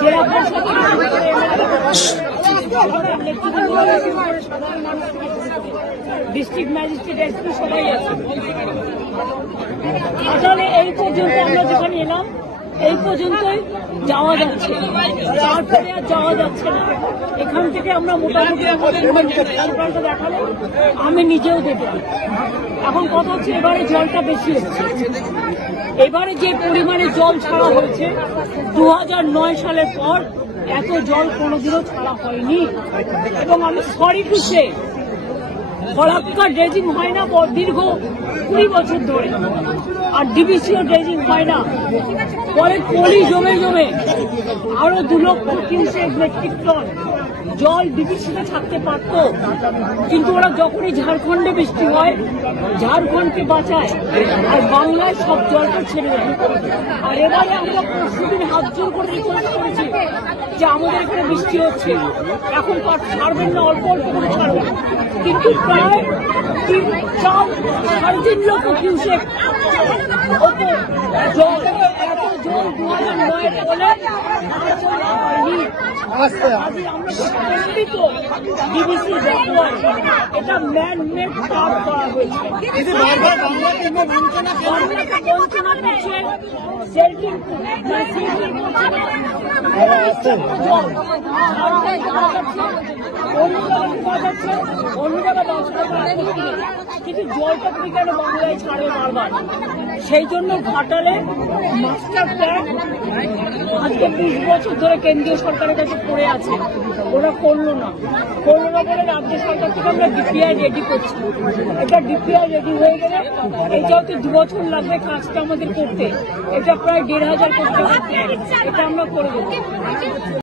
জেলা পরিষদ district magistrate SP সবাই আছে। আসলে এই পর্যন্ত আমরা যখন এলাম এই পর্যন্তই যাওয়া যাচ্ছে, তারপরে আর যাওয়া যাচ্ছে না। এখান থেকে আমরা মোটামুটি দেখালে আমি নিজেও দেবো। এখন কথা হচ্ছে এবারে জলটা বেশি হচ্ছে। এবারে যে পরিমাণে জল ছাড়া হয়েছে 2009 সালের পর এত জল কোনোদিনও ছাড়া হয়নি। এবং আমি sorry to say Farakka dredging হয় না দীর্ঘ 20 বছর ধরে, আর ডিবিসিও ড্রেজিং হয় না। পরে পলি জমে জমে আরো 2 লক্ষ কিউসেক মেট্রিক টন জল ডিবিসিতে থাকতে পারত, কিন্তু ওরা যখনই ঝাড়খণ্ডে বৃষ্টি হয় ঝাড়খণ্ডকে বাঁচায় আর বাংলায় সব জলটা ছেড়ে দেয়। আর এবারে আমরা পরশুদিন হাত জোর করে রিকোয়েস্ট করেছি যে আমাদের এখানে বৃষ্টি হচ্ছে, এখন তো আর ছাড়বেন না, অল্প অল্প করে ছাড়বেন, কিন্তু প্রায় 3-3.5 লক্ষ কিউসেক জল, এত জল 2009 বলে হয়নি। এটা ম্যান মেড কাজ করা হয়েছে। বঞ্চনা করছে, অন্য জায়গায় কিন্তু জলটা তুমি কেন বাংলায় ছাড়ে বারবার? সেই জন্য ঘাটালে মাস্টার প্ল্যান আজকে 20 বছর ধরে কেন্দ্রীয় সরকারের কাছে পড়ে আছে, ওরা করলো না বলে রাজ্য সরকার থেকে আমরা ডিপিআই রেডি করছি। এটা ডিপিআই রেডি হয়ে গেলে এটা হচ্ছে 2 বছর লাগবে কাজটা আমাদের করতে, এটা প্রায় 1500 কোটি টাকা, এটা আমরা করে দেবো।